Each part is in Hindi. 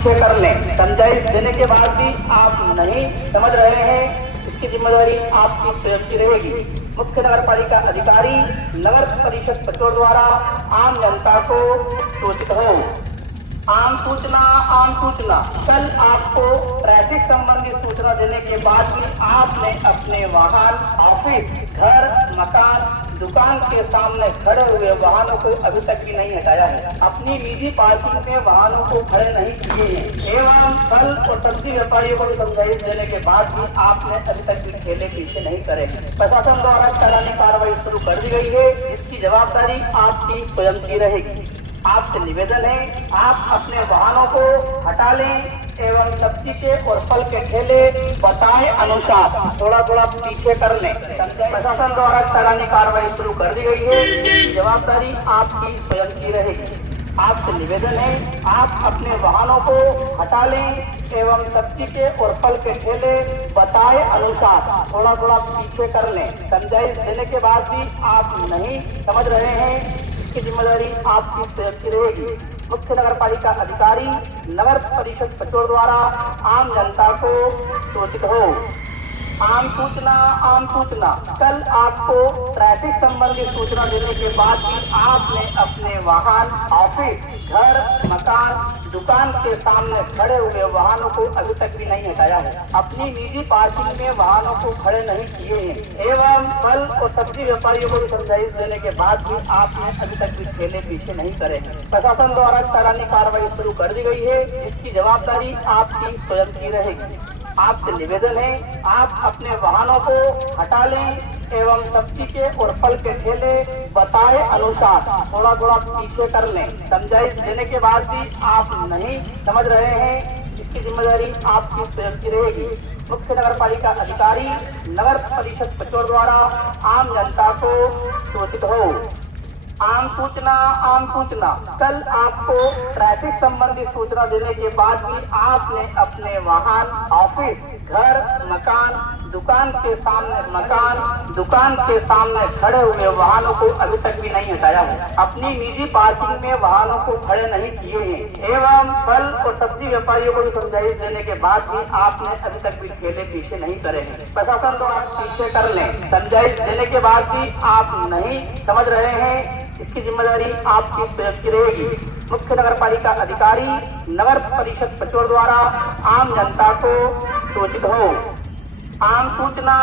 से कर लें। समझाइश देने के बाद भी आप नहीं समझ रहे हैं, इसकी जिम्मेदारी आपकी स्वयं की रहेगी। मुख्य नगर पालिका अधिकारी नगर परिषद सचिव द्वारा आम जनता को सूचित हो। आम सूचना कल आपको ट्रैफिक संबंधी सूचना देने के बाद भी आपने अपने वाहन, ऑफिस, घर, मकान, दुकान के सामने खड़े हुए वाहनों को अभी तक भी नहीं हटाया है। अपनी निजी पार्किंग में वाहनों को खड़े नहीं किए हैं एवं फल और सब्जी व्यापारियों को समझाइश देने के बाद भी आपने अभी तक भी ठेले पीछे नहीं करे हैं। प्रशासन द्वारा चालानी कार्रवाई शुरू कर दी गई है, इसकी जवाबदारी आपकी स्वयं की रहेगी। आपसे निवेदन है, आप अपने वाहनों को हटा लें एवं सब्जी के और फल के ठेले बताए अनुसार थोड़ा पीछे कर लें। प्रशासन द्वारा चालानी कार्रवाई शुरू कर दी गई है, इसकी जवाबदारी आपकी स्वयं की रहेगी। आपसे निवेदन है, आप अपने वाहनों को हटा लें एवं सब्जी के और फल के ठेले बताए अनुसार थोड़ा पीछे कर लें। समझाइश देने के बाद भी आप नहीं समझ रहे हैं, की जिम्मेदारी आपकी स्वयं की रहेगी। मुख्य नगर पालिका अधिकारी नगर परिषद सचिव द्वारा आम जनता को सूचित हो। आम सूचना कल आपको ट्रैफिक संबंधी सूचना देने के बाद भी आपने अपने वाहन, ऑफिस, घर, मकान, दुकान के सामने खड़े हुए वाहनों को अभी तक भी नहीं हटाया है। अपनी निजी पार्किंग में वाहनों को खड़े नहीं किए हैं एवं फल और सब्जी व्यापारियों को भी समझाइश देने के बाद भी आपने अभी तक भी ठेले पीछे नहीं करे हैं। प्रशासन द्वारा चालानी कार्रवाई शुरू कर दी गई है, इसकी जवाबदारी आपकी स्वयं की रहेगी। आपसे निवेदन है, आप अपने वाहनों को हटा लें एवं सब्जी के और फल के ठेले बताए अनुसार थोड़ा पीछे कर लें। समझाइश देने के बाद भी आप नहीं समझ रहे हैं, इसकी जिम्मेदारी आपकी स्वयं की रहेगी। मुख्य नगर पालिका अधिकारी नगर परिषद सचिव द्वारा आम जनता को सूचित हो। आम सूचना कल आपको ट्रैफिक संबंधी सूचना देने के बाद भी आपने अपने वाहन, ऑफिस, घर, मकान, दुकान के सामने खड़े हुए वाहनों को अभी तक भी नहीं हटाया है। अपनी निजी पार्किंग में वाहनों को खड़े नहीं किए हैं एवं फल और सब्जी व्यापारियों को भी समझाइश देने के बाद भी आपने अभी तक भी ठेले पीछे नहीं करे हैं। प्रशासन द्वारा पीछे कर लें। समझाइश देने के बाद भी आप नहीं समझ रहे हैं, इसकी जिम्मेदारी आपकी स्वयं की रहेगी। मुख्य नगर पालिका अधिकारी नगर परिषद सचिव द्वारा आम जनता को सूचित हो। आम सूचना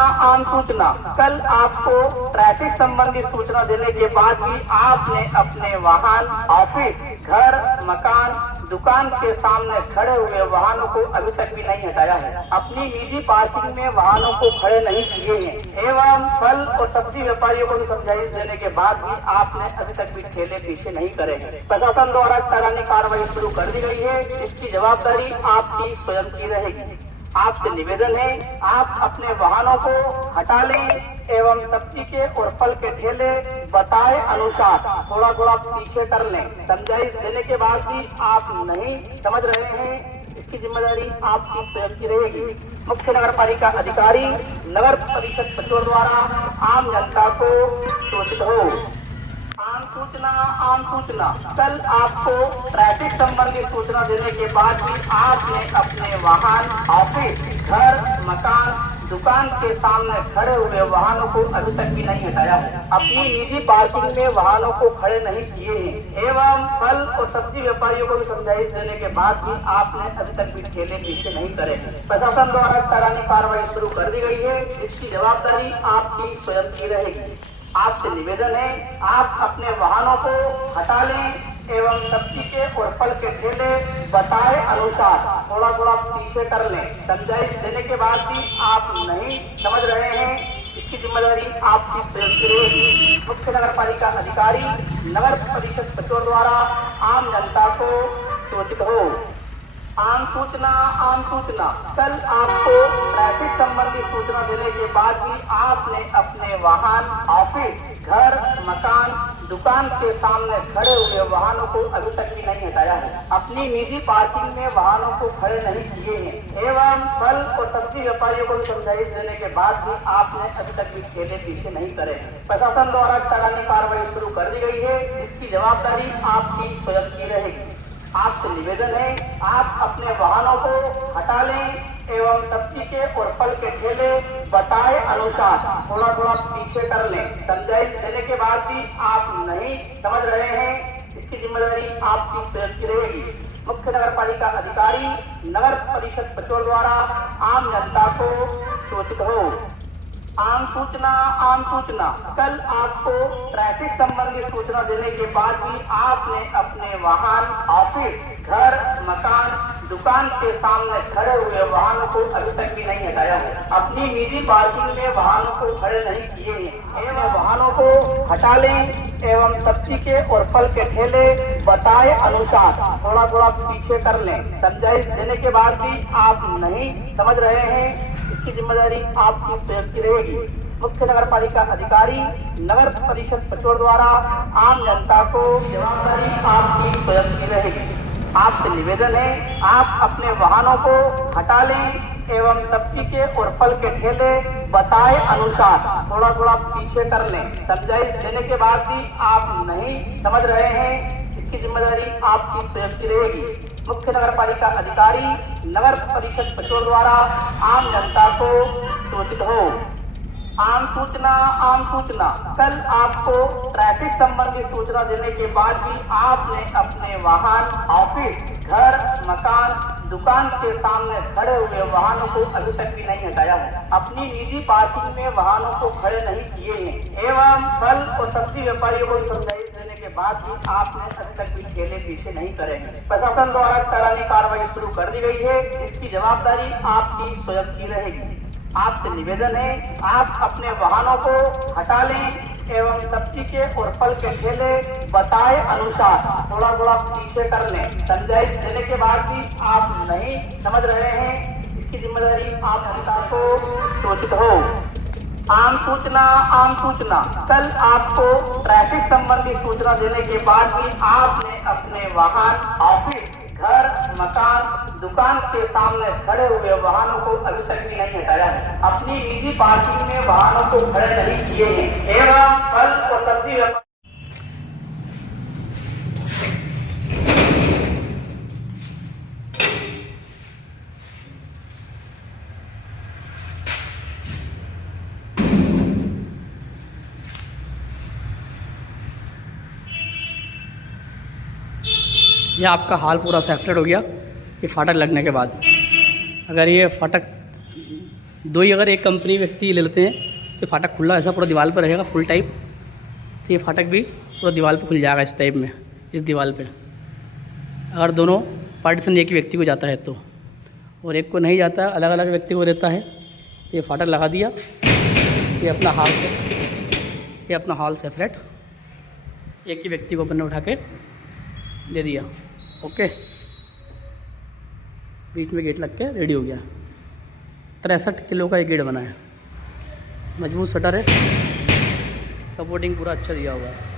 कल आपको ट्रैफिक संबंधी सूचना देने के बाद भी आपने अपने वाहन, ऑफिस, घर, मकान, दुकान के सामने खड़े हुए वाहनों को अभी तक भी नहीं हटाया है। अपनी निजी पार्किंग में वाहनों को खड़े नहीं किए हैं एवं फल और सब्जी व्यापारियों को भी समझाइश देने के बाद भी आपने अभी तक भी ठेले पीछे नहीं करे हैं। प्रशासन द्वारा चालानी कार्रवाई शुरू कर दी गई है, इसकी जवाबदारी आपकी स्वयं की रहेगी। आपसे निवेदन है, आप अपने वाहनों को हटा लें एवं सब्जी के और फल के ठेले बताए अनुसार थोड़ा पीछे कर लें। समझाइश देने के बाद भी आप नहीं समझ रहे हैं, इसकी जिम्मेदारी आपकी स्वयं की रहेगी। मुख्य नगर पालिका अधिकारी नगर परिषद सचिव द्वारा आम जनता को सूचित हो। आम सूचना कल आपको ट्रैफिक संबंधी सूचना देने के बाद भी आपने अपने वाहन, ऑफिस, घर, मकान, दुकान के सामने खड़े हुए वाहनों को अभी तक भी नहीं हटाया है। अपनी निजी पार्किंग में वाहनों को खड़े नहीं किए हैं एवं फल और सब्जी व्यापारियों को भी समझाइश देने के बाद भी आपने अभी तक भी ठेले पीछे नहीं करे हैं। प्रशासन द्वारा चालानी कार्रवाई शुरू कर दी गई है, इसकी जवाबदारी आपकी स्वयं की रहेगी। आपसे निवेदन है, आप अपने वाहनों को हटा लें एवं सब्जी के और फल के ठेले बताए अनुसार थोड़ा पीछे कर लें। समझाइश देने के बाद भी आप नहीं समझ रहे हैं, इसकी जिम्मेदारी आपकी स्वयं की रहेगी। मुख्य नगर पालिका अधिकारी नगर परिषद सचिव द्वारा आम जनता को सूचित हो। आम सूचना कल आपको ट्रैफिक संबंधी सूचना देने के बाद भी आपने अपने वाहन, ऑफिस, घर, मकान, दुकान के सामने खड़े हुए वाहनों को अभी तक भी नहीं हटाया है। अपनी निजी पार्किंग में वाहनों को खड़े नहीं किए हैं एवं फल और सब्जी व्यापारियों को भी समझाइश देने के बाद भी आपने अभी तक भी ठेले पीछे नहीं करे हैं। प्रशासन द्वारा चालानी कार्रवाई शुरू कर दी गई है, इसकी जवाबदारी आपकी स्वयं की रहेगी। आपसे निवेदन है आप अपने वाहनों को हटा लें एवं सब्जी के और फल के ठेले बताए अनुसार थोड़ा थोड़ा पीछे कर लें। समझाइश देने के बाद भी आप नहीं समझ रहे हैं, इसकी जिम्मेदारी आपकी स्वयं की रहेगी। मुख्य नगर पालिका अधिकारी नगर परिषद पचोर द्वारा आम जनता को सूचित हो। आम सूचना कल आपको ट्रैफिक संबंधी सूचना देने के बाद भी आपने अपने वाहन ऑफिस घर मकान दुकान के सामने खड़े हुए वाहनों को अभी तक भी नहीं हटाया है। अपनी निजी पार्किंग में वाहनों को खड़े नहीं किए हैं एवं वाहनों को हटा लें एवं सब्जी के और फल के ठेले बताए अनुसार थोड़ा थोड़ा पीछे कर लें। समझाइश देने के बाद भी आप नहीं समझ रहे हैं, इसकी जिम्मेदारी आपकी स्वयं की रहेगी। मुख्य नगर पालिका अधिकारी नगर परिषद पचोर द्वारा आम जनता को जवाबदारी आपकी स्वयं की रहेगी। आपसे निवेदन है आप अपने वाहनों को हटा लें एवं सब्जी के और फल के ठेले बताए अनुसार थोड़ा थोड़ा पीछे कर लें। समझाइश देने के बाद भी आप नहीं समझ रहे हैं, इसकी जिम्मेदारी आपकी स्वयं की रहेगी। मुख्य नगर पालिका अधिकारी नगर परिषद पचोर द्वारा आम जनता को सूचित हो। आम सूचना कल आपको ट्रैफिक संबंधी सूचना देने के बाद भी आपने अपने वाहन ऑफिस घर मकान दुकान के सामने खड़े हुए वाहनों को अभी तक भी नहीं हटाया है। अपनी निजी पार्किंग में वाहनों को खड़े नहीं किए हैं एवं फल और सब्जी व्यापारियों को समझाइश देने के बाद भी आपने अभी तक भी ठेले पीछे नहीं करे हैं। प्रशासन द्वारा चालानी कार्रवाई शुरू कर दी गई है, इसकी जवाबदारी आपकी स्वयं की रहेगी। आपसे निवेदन है आप अपने वाहनों को हटा लें एवं सब्जी के और फल के ठेले बताए अनुसार थोड़ा थोड़ा पीछे कर लें। समझाइश देने के बाद भी आप नहीं समझ रहे हैं, इसकी जिम्मेदारी आप जनता को सूचित हो। आम सूचना कल आपको ट्रैफिक संबंधी सूचना देने के बाद भी आपने अपने वाहन ऑफिस घर मकान दुकान के सामने खड़े हुए वाहनों को अभी तक भी नहीं हटाया है। अपनी निजी पार्किंग में वाहनों को खड़े नहीं किए हैं एवं फल और सब्जी व्यापार ये आपका हाल पूरा सेफ्टेड हो गया ये फाटक लगने के बाद। अगर ये फाटक दो ही अगर एक कंपनी व्यक्ति ले लेते हैं तो फाटक खुला ऐसा पूरा दीवार पर रहेगा फुल टाइप, तो ये फाटक भी पूरा दीवार पे खुल जाएगा इस टाइप में इस दीवार पे। अगर दोनों पार्टीशन एक ही व्यक्ति को जाता है तो, और एक को नहीं जाता अलग अलग व्यक्ति को रहता है तो ये फाटक लगा दिया। ये अपना हॉल सेपरेट एक ही व्यक्ति को अपन ने उठा के दे दिया। ओके, बीच में गेट लग के रेडी हो गया। 63 किलो का एक गेट बना है, मजबूत शटर है, सपोर्टिंग पूरा अच्छा दिया हुआ है।